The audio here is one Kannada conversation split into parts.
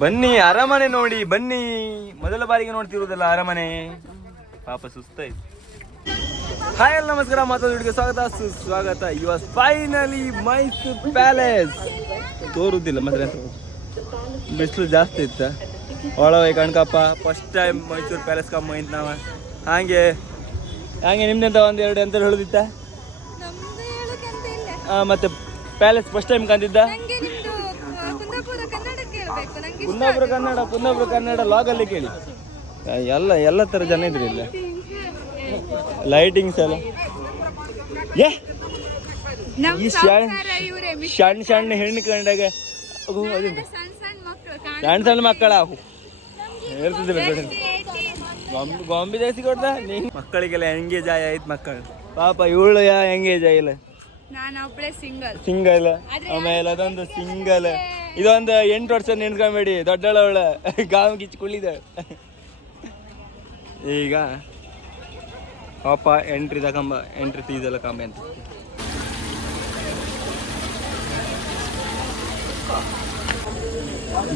ಬನ್ನಿ ಅರಮನೆ ನೋಡಿ ಬನ್ನಿ. ಮೊದಲ ಬಾರಿಗೆ ನೋಡ್ತಿರುವುದಲ್ಲ ಅರಮನೆ. ಪಾಪ ಸುಸ್ತಾಯ್ತು. ಹಾಯ್ ಎಲ್ಲ ನಮಸ್ಕಾರ. ಮತ್ತೊಂದು ಹುಡುಗಿ ಸ್ವಾಗತ. ಸುಸ್ವಾಗತ. ಇವಾಗ ಫೈನಲಿ ಮೈಸೂರು ಪ್ಯಾಲೇಸ್ ತೋರುದಿಲ್ಲ ಮಾತ್ರ ಬಿಸಿಲು ಜಾಸ್ತಿ ಇತ್ತ? ಒಳವೈ ಕಣ್ಕಪ್ಪ. ಫಸ್ಟ್ ಟೈಮ್ ಮೈಸೂರು ಪ್ಯಾಲೇಸ್ ಕಮ್ಮ ಇಂತ ನಾವ. ಹಾಗೆ ಹಾಗೆ ನಿಮ್ದೆಂತ ಒಂದು ಎರಡು ಅಂತ ಹೇಳುದಿತ್ತ? ಮತ್ತೆ ಪ್ಯಾಲೇಸ್ ಫಸ್ಟ್ ಟೈಮ್ ಕಂದಿದ್ದ ನಂಗೆ ನಿಮ್ದು ಆ, ಕುಂದಾಪುರ ಕನ್ನಡ ಕೇಳಬೇಕು ನಂಗೆ ಇಷ್ಟ ಕುಂದಾಪುರ ಕನ್ನಡ ಕುಂದಾಪುರ ಕನ್ನಡ ಲಾಗಲ್ಲಿ ಕೇಳಿ. ಎಲ್ಲ ಎಲ್ಲ ಥರ ಜನ ಇದ್ರಿ ಇಲ್ಲ. ಲೈಟಿಂಗ್ಸ್ ಎಲ್ಲ. ಏ! ಈ ಶಾಣ್- ಸಣ್ಣ ಸಣ್ಣ ಹೆಣ್ಣು ಕಂಡಾಗ ಸಣ್ಣ ಸಣ್ಣ ಮಕ್ಕಳು ಕಾಣ ಸಣ್ಣ ಸಣ್ಣ ಮಕ್ಕಳ ಹೇಳ್ತಿದ್ದೆ ಬೇಡ ಗೊಂಬೆ ಗೊಂಬೆ ಜಾಸ್ತಿ ಕೊಡ್ದ ನೀ ಮಕ್ಕಳಿಗೆಲ್ಲ ಎಂಗೇಜ್ ಆಯ್ತು ಮಕ್ಕಳು? ಪಾಪ ಇವಳು ಯಾ ಎಂಗೇಜ್ ಒಬ್ಳೆ ಸಿಂಗಲ್ ಸಿಂಗಲ್ ಆಮೇಲೆ ಅದೊಂದು ಸಿಂಗಲ್ ಇದೊಂದು ಎಂಟು ವರ್ಷ ನೆನ್ಸ್ಕೊಂಬೇಡಿ ದೊಡ್ಡಳವಳ ಗಾವ್ ಕಿಚ್ಚು ಕುಳಿದ ಈಗ ಪಾಪ ಎಂಟ್ರಿ ತಗೊಂಬ ಎಂಟ್ರಿ ತೀಸಲ್ಲ ಕಂಬ ಅಂತ.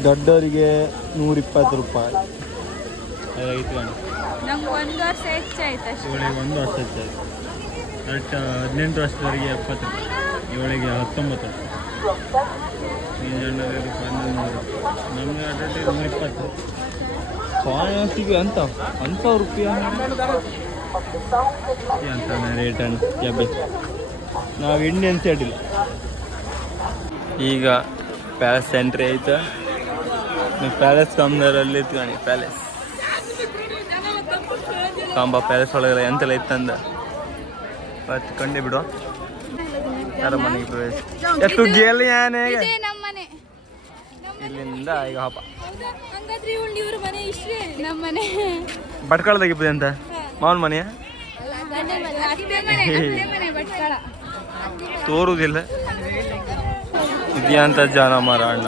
ದೊಡ್ಡವರಿಗೆ ನೂರಿಪ್ಪತ್ತು ರೂಪಾಯಿ. ಒಂದು ವರ್ಷ ಹೆಚ್ಚಾಯ್ತು ಒಂದು ವರ್ಷ ಹೆಚ್ಚಾಯ್ತು. ಕರೆಕ್ಟ್ ಹದಿನೆಂಟು ವರ್ಷದವರೆಗೆ ಎಪ್ಪತ್ತು ರೂಪಾಯಿ. ಇವಳಿಗೆ ಹತ್ತೊಂಬತ್ತು ವರ್ಷ. ಫಾಸ್ಟಿಗೆ ಅಂತ ಅಂತ ರೂಪಾಯಿ ಅಂತ ರೇಟ್ ಅಣ್ಣ ನಾವು ಇಂಡಿಯನ್ಸ್ ಹೇಳಿಲ್ಲ ಈಗ ಪ್ಯಾಲೇಸ್ ಎಂಟ್ರಿ ಆಯ್ತು ಪ್ಯಾಲೇಸ್ ಕಮ್ದರಲ್ಲಿ ಇತ್ಕೊಂಡು ಪ್ಯಾಲೇಸ್ ಕಾಂಬ ಪ್ಯಾಲೇಸ್ ಒಳಗೆಲ್ಲ ಎಂತೆಲ್ಲ ಇತ್ತಂದ ಕಂಡೇ ಕಂಡೆ ಬಿಡು ಮನೆಗೆ ಪ್ರವೇಶ? ಎಷ್ಟು ಗೇಲಿ ಯಾನೆ ಇದೇ ನಮ್ಮ ಇಲ್ಲಿಂದ ಈಗ ಹಬ್ಬ. ಮನೆ ಭಟ್ಕಳದಾಗಿಬ್ಬದೆ ಅಂತ ಮಾವನ ಮನೆಯ? ತೋರುದಿಲ್ಲ. ಇದ್ಯಾಂತ ಜನ ಮರ ಅಣ್ಣ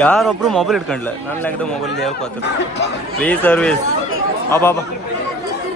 ಯಾರೊಬ್ರು ಮೊಬೈಲ್ ಇಟ್ಕೊಂಡ್ಲ? ನನ್ನ ಲೆಕ್ಕದ ಮೊಬೈಲ್ ಯಾಕೆ ಹೋಗ್ತಾರೆ ಫ್ರೀ ಸರ್ವಿಸ್ ಅಬ್ಬಾ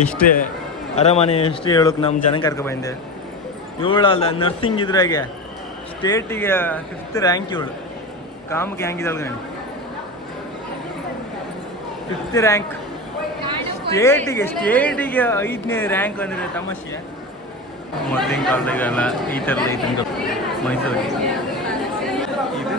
ಇಷ್ಟೇ ಅರಮನೆ ಇಷ್ಟೇ ಹೇಳೋಕೆ ನಮ್ಮ ಜನ ಕರ್ಕೊ ಬಂದೆ ಇವಳಲ್ಲ ನರ್ಸಿಂಗ್ ಇದ್ರಾಗೆ ಸ್ಟೇಟಿಗೆ ಫಿಫ್ತ್ ರ್ಯಾಂಕ್ ಇವಳು ಕಾಮಕ್ಕೆ ಹೆಂಗಿದ್ದಾಳೆ ಗಣಿ ಫಿಫ್ತ್ ರ್ಯಾಂಕ್ ಸ್ಟೇಟಿಗೆ ಸ್ಟೇಟಿಗೆ ಐದನೇ ರ್ಯಾಂಕ್ ಅಂದರೆ ತಮಾಷೆ ಮೊದಲಿನ ಕಾಲದಾಗೆಲ್ಲ ಈ ಥರ ಐತೆ ಮೈಸೂರಿಗೆ ಇದು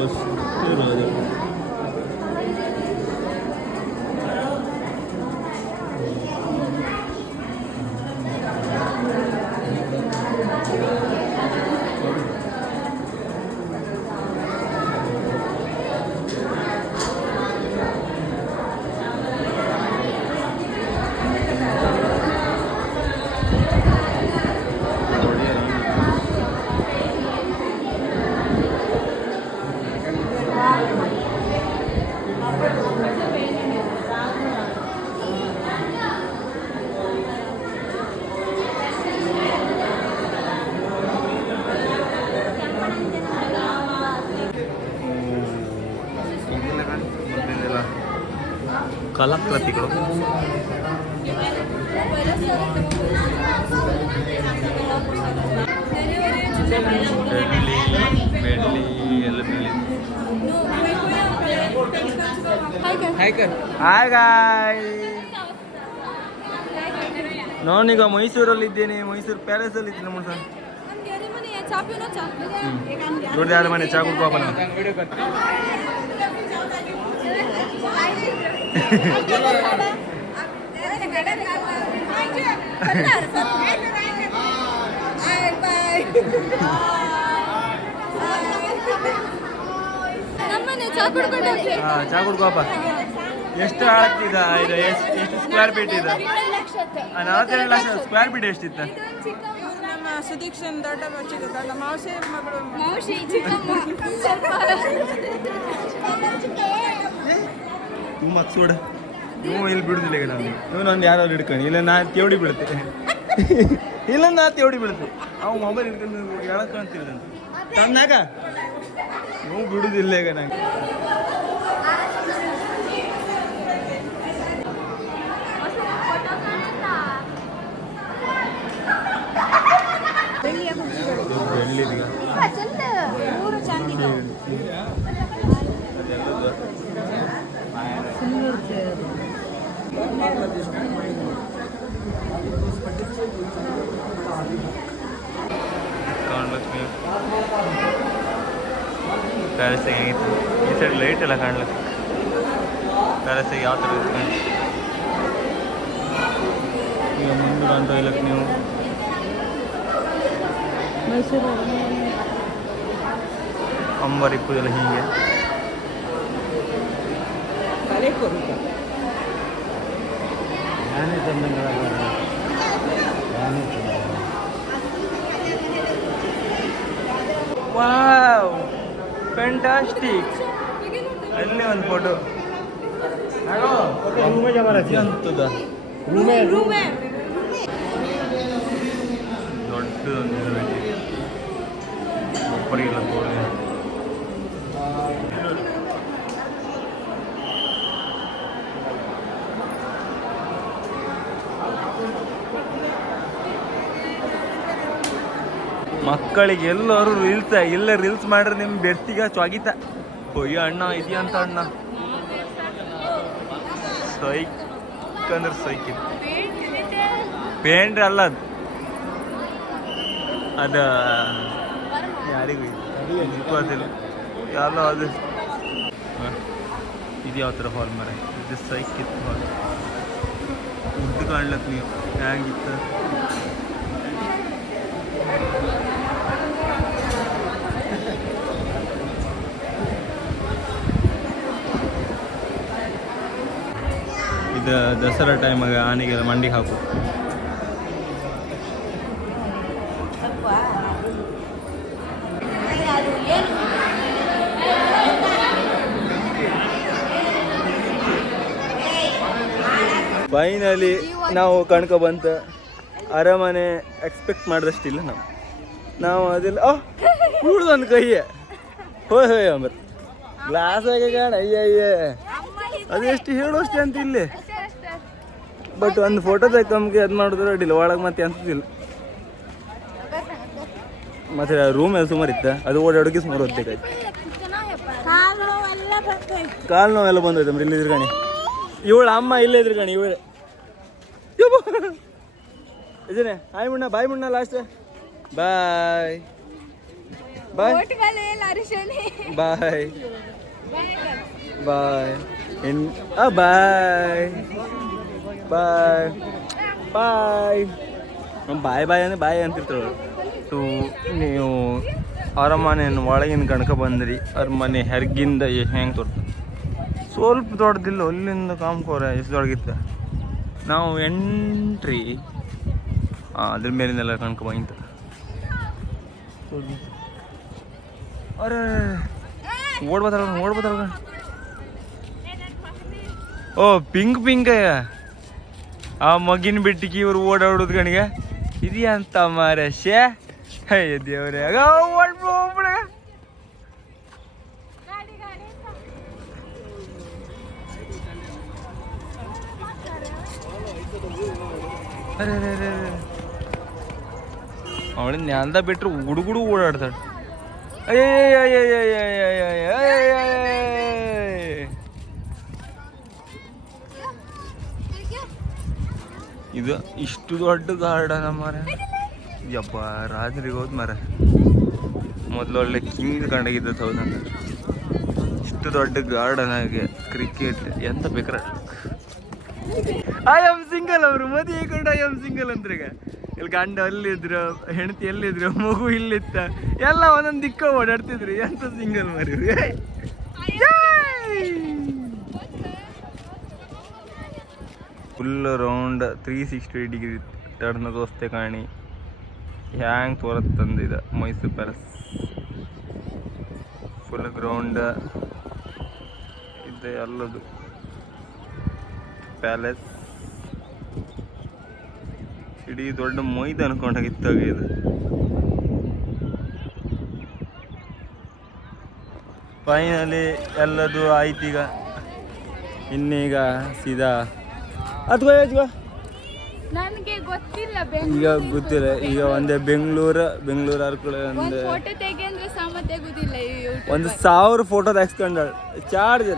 ನೋಡಿ, ಭಾರತಕ್ಕೆ. ಇದು ಕಲಾಕೃತಿಗಳು. ನಾನೀಗ ಮೈಸೂರಲ್ಲಿ ಇದ್ದೇನೆ ಮೈಸೂರು ಪ್ಯಾಲೇಸ್ ಅಲ್ಲಿ ಇದ್ದೀನಿ ಮುಳ್ಸ ದೊಡ್ಡ ಯಾರ ಮನೆ ಚಾ ಕುಡ್ಕೋ ಚಾ ಕುಡ್ಕೋಪ್ಪ ಎಷ್ಟು ಆಳಕ್ಕಿದ ಇದು? ಎಷ್ಟು ಎಷ್ಟು ಸ್ಕ್ವೇರ್ ಫೀಟ್ ಇದೆ? ನಲವತ್ತೆರಡು ಲಕ್ಷ ಸ್ಕ್ವೇರ್ ಫೀಟ್ ಎಷ್ಟಿತ್ತು? ನಮ್ಮ ಸುದೀಕ್ಷನ್ ದೊಡ್ಡ ಮಚ್ಚಿಗೆ ದೊಡ್ಡ ಮಾವಸಿ ಮಗಳು. ಮೌಶಿ ಮಕ್ಸ್ ಮಕ್ಸೋಡ ನೀವು ಇಲ್ಲಿ ಬಿಡುದಿಲ್ಲ ಈಗ ನಾನು ಇವನೊಂದು ಯಾರು ಹಿಡ್ಕೊಂಡು, ಇಲ್ಲ ನಾ ತೇವಡಿ ಬಿಡುತ್ತೆ ಇಲ್ಲ ನಾ ತೇವಡಿ ಬಿಡುತ್ತೆ ಅವ್ ಮೊಬೈಲ್ ಹಿಡ್ಕೊಂಡು ಹೇಳಕ್ ಕಾಣ್ತಿಲ್ಲ ತನ್ನಾಗ ನೀವು ಬಿಡುದಿಲ್ಲ ಈಗ ನಂಗೆ. ಬೆಳ್ಳಿದಿಗೆ ಪ್ಯಾಲೇಸಿಗೆ ಹೇಗಿತ್ತು ಈ ಸೈಡ್ ಲೈಟ್ ಎಲ್ಲ ಕಾಣ್ಲಕ್ಕೆ ಪ್ಯಾಲೇಸಿಗೆ ಯಾವ ಥರ ಇತ್ತು ಈಗ ಮುಂದೆ ಕಾಣ್ತಾ ಇಲ್ಲಕ್ಕೆ ನೀವು ಅಂಬರ್ ಇಪ್ಪುದೆಲ್ಲ ಹೀಗೆ ತಲೆ ಕೊಡುತ್ತ ವಾವ್ ಫ್ಯಾಂಟಾಸ್ಟಿಕ್ ಅಲ್ಲೇ ಒಂದು ಫೋಟೋ ಎಂತದ ದೊಡ್ಡದೊಂದು ಇರಬೇಕು ಒಬ್ಬರಿಗೆಲ್ಲ ತೋಳಿ ಮಕ್ಕಳಿಗೆ ಎಲ್ಲರೂ ರೀಲ್ಸ್ ಇಲ್ಲ ರೀಲ್ಸ್ ಮಾಡ್ರೆ ನಿಮ್ ಬೆರ್ತಿಗ ಚಾಗಿತ ಅಯ್ಯೋ ಅಣ್ಣ ಇದೆಯಂತ ಅಣ್ಣ? ಸೈಕ್ ಅಂದ್ರೆ ಸೈಕ್ ಪೇಂಟ್ರಿ ಪೇಂಟ್ ಅಲ್ಲ ಅದು. ಅದ, ಯಾರಿಗೂ ಯಾರೋ ಅದು. ಇದು ಯಾವ ಥರ ಹಾಲ್ ಮರ? ಇದು ಸೈಕ್ ಇತ್ತು ಹಾಲ್ ಉದ್ದು ಕಾಣ್ಲಕ್ ನೀವು. ಹೇಗಿತ್ತು? ದಸರಾ ಟೈಮಾಗ ಆನೆಗೆಲ್ಲ ಮಂಡಿಗೆ ಹಾಕು. ಫೈನಲಿ ನಾವು ಕಣ್ಕ ಬಂತ. ಅರಮನೆ ಎಕ್ಸ್ಪೆಕ್ಟ್ ಮಾಡಿದಷ್ಟಿಲ್ಲ ನಾವು. ನಾವು ಅದೆಲ್ಲ ಕೂಡ್ದೊಂದು ಕೈಯೇ. ಹೋಯ್ ಹೋಯ್ ಅಂಬರ್. ಗ್ಲಾಸ್ ಆಗಿ ಕಾಣ ಅಯ್ಯ ಅಯ್ಯ ಅದೆಷ್ಟು ಹೇಳುವಷ್ಟೇ ಅಂತ ಇಲ್ಲಿ ಬಟ್ ಒಂದು ಫೋಟೋ ತೆಗ್ಕೊಂಬಗೆ ಅದು ಮಾಡಿದ್ರೆ ಅಡ್ಡಿಲ್ಲ ಒಳಗೆ ಮತ್ತೆ ಅನ್ಸೋದಿಲ್ಲ ಮತ್ತೆ ರೂಮ್ ಎಲ್ಲ ಸುಮಾರು ಇತ್ತ? ಅದು ಓಡಾಡೋಕೆ ಸುಮಾರು ಹೊತ್ತಾಯ್ತು ಕಾಲು ನೋವೆಲ್ಲ ಬಂದೋಯ್ತು ಅಂದ್ರೆ ಇಲ್ಲಿ ಇದ್ರಗಣಿ ಇವಳ ಅಮ್ಮ ಇಲ್ಲೇ ಇದ್ರಗಣಿ ಇವಳೆ. ಇದೇನೆ ಹಾಯ್ ಮುಣ್ಣ ಬಾಯ್ ಮುಣ್ಣ ಲಾಸ್ಟ್ ಬಾಯ್ ಬಾಯ್ ಇಲ್ಲ ಬಾಯ್ ಬಾಯ್ ಬಾಯ್ ಬಾಯ್ ಬಾಯ್ ಬಾಯ್ ಬಾಯ್ ಅಂದ್ರೆ ಬಾಯ್ ಅಂತಿರ್ತಾಳೆ ಸೊ ನೀವು ಅರಮನೆಯನ್ನು ಒಳಗಿನ ಕಣಕ ಬಂದ್ರಿ. ಅರಮನೆ ಹೆರ್ಗಿಂದ ಹೆಂಗೆ ತೋರ್ತ? ಸ್ವಲ್ಪ ದೊಡ್ಡದಿಲ್ಲ, ಅಲ್ಲಿಂದ ಕಾಮ್ಕೋರ ಎಷ್ಟು ದೊಡ್ಡಗಿತ್ತ ನಾವು ಎಂಟ್ರಿ ಅದ್ರ ಮೇಲಿಂದೆಲ್ಲ ಕಣ್ಕ ಬಂತ. ಅರೆ ಓಡ್ಬೋದಲ್ಲ ಓಡ್ಬೋದಲ್ಲ ಓ, ಪಿಂಕ್ ಪಿಂಕ್ ಆ ಮಗಿನ ಬಿಟ್ಟಿಗೆ ಇವ್ರು ಓಡಾಡೋದು ಕಣಿಗೆ ಇದೆಯಾ ಅಂತ ಮಾರ ಶೇ ಹೇ ದೇವ್ರೆ ಆಗ ಓಡ್ಬೋ ಹೋಗ್ಬಿಡ ಅರೆ ಅರೆ ಅರೆ ಅರೆ ಅವಳಿನ ನೆಲ್ದ ಬಿಟ್ರು ಹುಡುಗುಡು ಓಡಾಡ್ತಾಳೆ ಇದು ಇಷ್ಟು ದೊಡ್ಡ ಗಾರ್ಡನ್ ಮರ ಯಪ್ಪ ರಾತ್ರಿಗೆ ಹೋದ್ ಮರ ಮೊದಲು ಒಳ್ಳೆ ಕಿಂಗ್ ಕಂಡಗಿದ್ದ ಹೌದಂತ ಇಷ್ಟು ದೊಡ್ಡ ಗಾರ್ಡನ್ ಆಗಿ ಕ್ರಿಕೆಟ್ ಎಂತ ಬೇಕ್ರ. ಐ ಆಮ್ ಸಿಂಗಲ್ ಅವರು ಮದುವೆ ಕಂಡು ಐ ಆಮ್ ಸಿಂಗಲ್ ಅಂತ ಈಗ. ಇಲ್ಲಿ ಗಂಡ ಅಲ್ಲಿದ್ರು ಹೆಂಡತಿ ಎಲ್ಲಿದ್ರು ಮಗು ಇಲ್ಲಿತ್ತ. ಎಲ್ಲ ಒಂದೊಂದು ದಿಕ್ಕ ಓಡಾಡ್ತಿದ್ರು. ಎಂತ ಸಿಂಗಲ್ ಮರಿ full round three sixty degree turn ತೋರಿಸ್ತೆ ಕಾಣಿ. ಹ್ಯಾಂಗ್ ತೋರತ್ ತಂದಿದ ಮೈಸೂರು ಪ್ಯಾಲೇಸ್ ಫುಲ್ ಗ್ರೌಂಡ್ ಇದೆ ಅಲ್ಲದು. ಪ್ಯಾಲೇಸ್ ಇಡೀ ದೊಡ್ಡ ಮೊಯ್ದು ಅನ್ಕೊಂಡಾಗಿತ್ತಾಗ ಇದು. ಫೈನಲಿ ಎಲ್ಲದು ಆಯ್ತೀಗ ಇನ್ನೀಗ ಸೀದಾ ನನಗೆ ಗೊತ್ತಿಲ್ಲ ಈಗ ಗೊತ್ತಿಲ್ಲ ಈಗ ಒಂದೇ ಬೆಂಗಳೂರು ಬೆಂಗಳೂರು ಒಂದು ಒಂದು ಫೋಟೋ ತೆಗಿ ಅಂದ್ರೆ ಸಾಮ ತೆಗುದಿಲ್ಲ ಒಂದು ಸಾವಿರ ಫೋಟೋ ತೆಗ್ಸ್ಕೊಂಡ ಚಾರ್ಜ್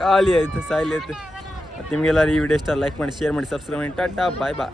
ಖಾಲಿ ಆಯ್ತು ಸಾಯ್ಲಿ ಆಯ್ತು. ಮತ್ತು ನಿಮಗೆಲ್ಲರೂ ಈ ವಿಡಿಯೋ ಇಷ್ಟ ಲೈಕ್ ಮಾಡಿ ಶೇರ್ ಮಾಡಿ ಸಬ್ಸ್ಕ್ರೈಬ್ ಮಾಡಿ. ಟಾಟಾ ಬಾಯ್ ಬಾಯ್